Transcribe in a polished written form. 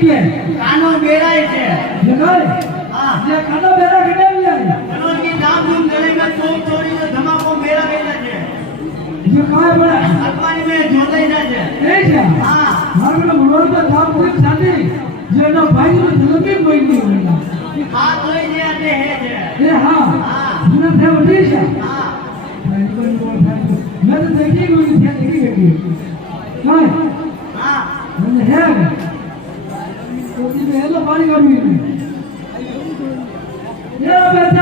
જગ્યાએ કાનો બેરાય છે જગાય હા જે કાનો બેરા કઢાવી જાય કનોની ધામધૂમ જલેમાં ચોક ચોરીનો ધમાકો મેળા વેલા છે જે કાય બળે અટવાની મે જોતાઈ જાય છે એ છે હા મારું મોરતા ધામ પૂરી શાદી જેનો ભાઈનો જલમી કોઈ નહીં હોય હા તોય જે આને હે છે એ હા હા મને તે ઉઠી છે હા મેં તો દેખી ગઈ છે દેખી ગઈ કાય હા મને હે તો ઈ બેલો પાણી કાઢી એ બેટા